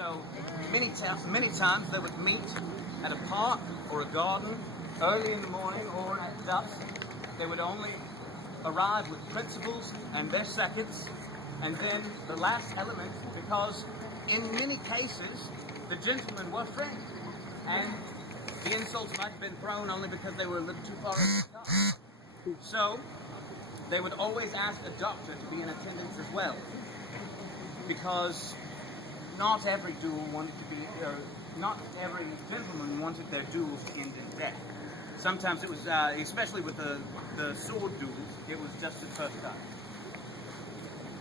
So many times they would meet at a park or a garden early in the morning or at dusk. They would only arrive with principals and their seconds, and then the last element, because in many cases the gentlemen were friends, and the insults might have been thrown only because they were a little too far over the top. So they would always ask a doctor to be in attendance as well, because not every duel wanted to be, not every gentleman wanted their duels to end in death. Sometimes it was, especially with the sword duels, it was just the first time.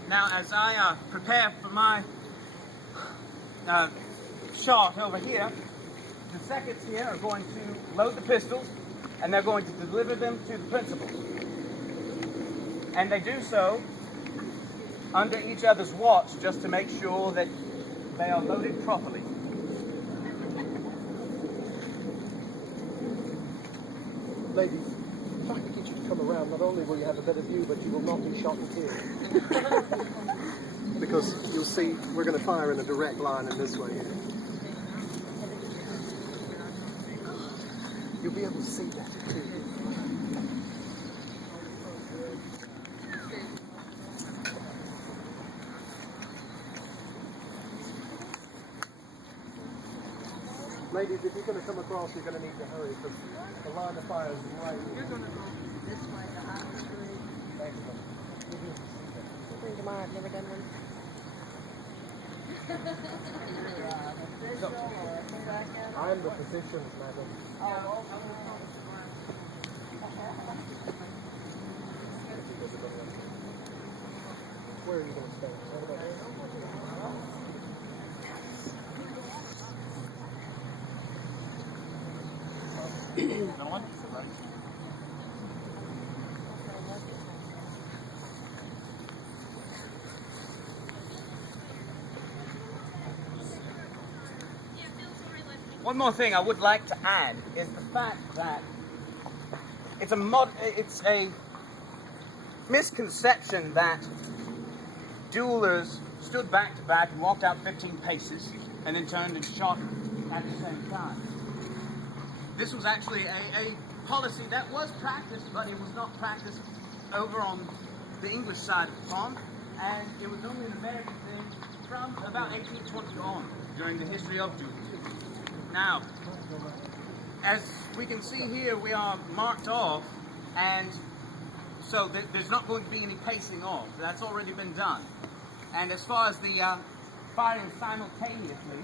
Now, as I prepare for my shot over here, the seconds here are going to load the pistols, and they're going to deliver them to the principals. And they do so under each other's watch, just to make sure that they are loaded properly. Ladies, if I could get you to come around, not only will you have a better view, but you will not be shot and killed. Because you'll see, we're going to fire in a direct line in this way here. You'll be able to see that too. Ladies, if you're going to come across, you're going to need to hurry because the line of fire is right here. You're going to go this way, the highway 3. Excellent. Bring tomorrow, I've never done one. I am the physician, madam. Oh, Where are you going to stay? Right about there. No one? One more thing I would like to add is the fact that it's a misconception that duelers stood back to back and walked out 15 paces and then turned and shot at the same time. This was actually a policy that was practiced, but it was not practiced over on the English side of the pond, and it was only an American thing from about 1820 on, during the history of duels. Now, as we can see here, we are marked off, and so there's not going to be any pacing off. That's already been done. And as far as the firing simultaneously,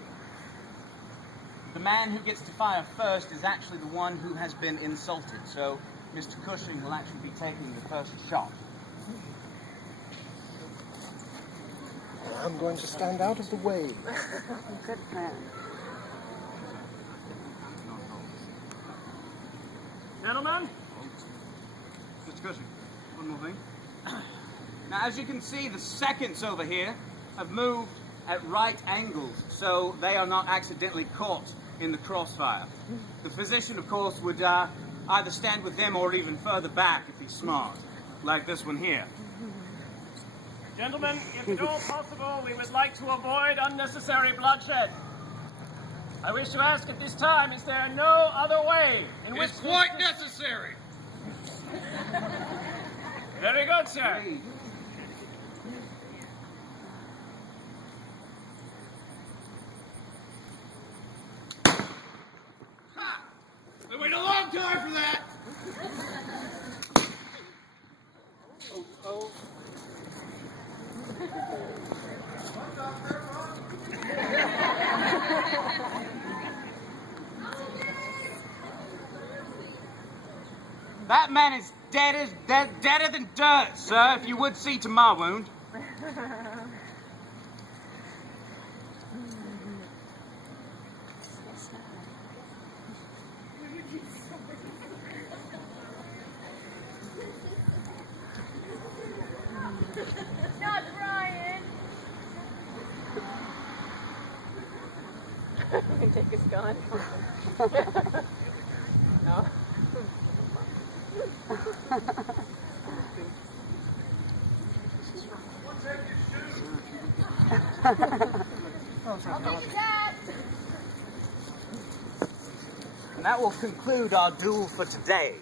the man who gets to fire first is actually the one who has been insulted. So Mr. Cushing will actually be taking the first shot. I'm going to stand out of the way. good plan. Gentlemen, Mr. Cushing, one more thing. Now, as you can see, the seconds over here have moved at right angles, so they are not accidentally caught in the crossfire. The physician, of course, would either stand with them or even further back if he's smart, like this one here. Gentlemen, if at all possible, we would like to avoid unnecessary bloodshed. I wish to ask at this time, is there no other way in which... It's quite necessary. Very good, sir. Ha! We waited a long time for that. Oh. That man is deader than dirt, sir, if you would see to my wound. Not Brian. You can take his gun. No. Oh, thank God. And that will conclude our duel for today.